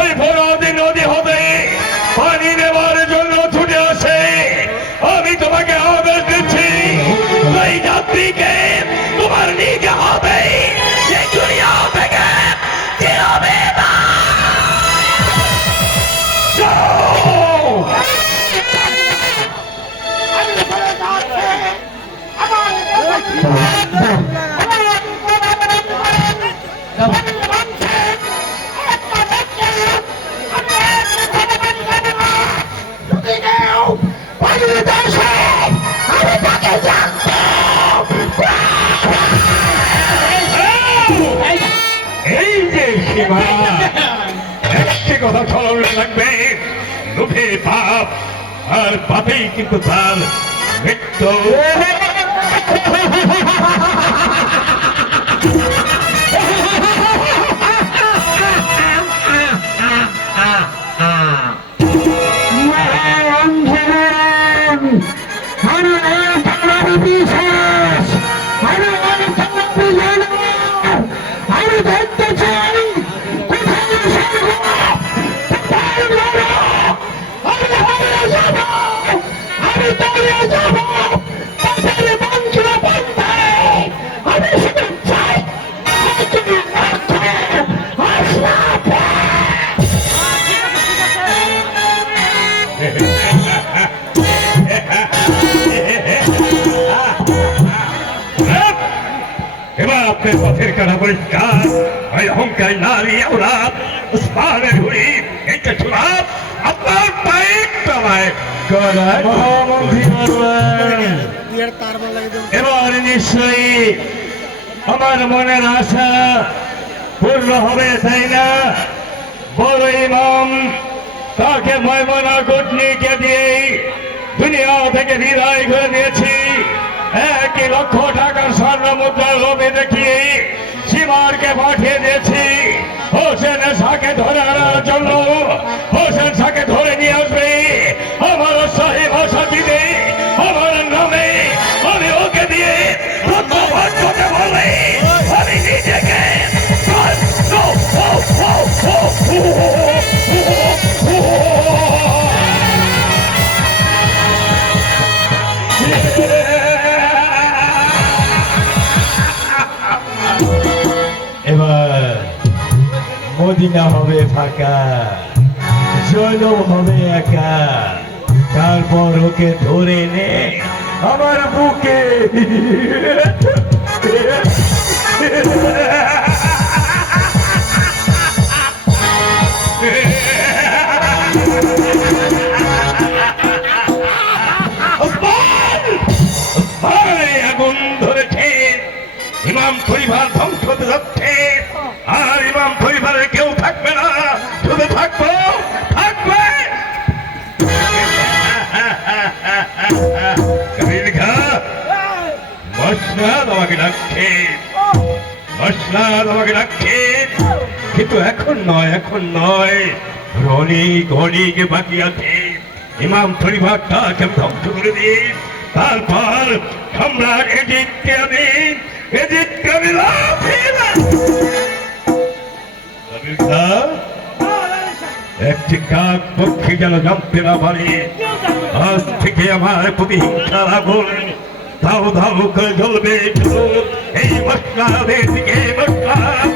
ওই ফরদি নদী হতে পানি নেওয়ার জন্য ছুটে আসে। আমি তোমাকে আদেশ দিচ্ছি, ওই যাত্রীকে তোমার নিতে হবে এই দুনিয়া থেকে চিরবিদায়। এই যে সীমা, একটি কথা স্মরণ রাখবে, লোভে পাপ, আর পাপেই কিন্তু তার মৃত্যু। এবার আপনার পথের কাটা পরিষ্কার, ওই অহংকারী নারী ওরাত উসমানের ঘুড়ি এটা চুরাত আপনার পায়ের তলায় গড়ায়। এবার নিশ্চয়ই আমার মনের আশা পূর্ণ হবে, তাই না? বড় ইমাম তাকে ময়মনা গটনিকে দিয়ে দুনিয়া থেকে বিদায় করে দিয়েছি। 1,00,000 টাকার স্বর্ণ মুদ্রার লোভে দেখিয়ে সীমারকে পাঠিয়ে দিয়েছি হোসেন শাহকে ধরে আনার জন্য। হোসেন শাহকে ধরে নিয়ে আসবে আমার শাহী ভাষা দিতে আমার নামে, আমি ওকে দিয়ে বলে আমি নিজেকে এবার মদিনা হবে ফাঁকা, জৈনব হবে একা, তারপর ওকে ধরে নে আমার বুকে। আগুন ধরেছে, ইমাম পরিবার ধ্বংস হতে যাচ্ছে, আর ইমাম পরিবারের কেউ থাকবে না, শুধু থাকবে মসনাদ আমাকে ডাকছে, মসনাদ আমাকে ডাকছে, কিন্তু এখন নয়, অনেক বাকি আছে। ইমাম পরিবারটা কেমন ধ্বংস করে দিই, তারপর সম্রাট এজিদকে আমি একটি কাক পক্ষী যেন জানতে না পারে আজ থেকে আমার প্রতিহিংসার আগুন ধাউ ধাউ করে জ্বলবে এই মসনাদের দিকে। মসনাদ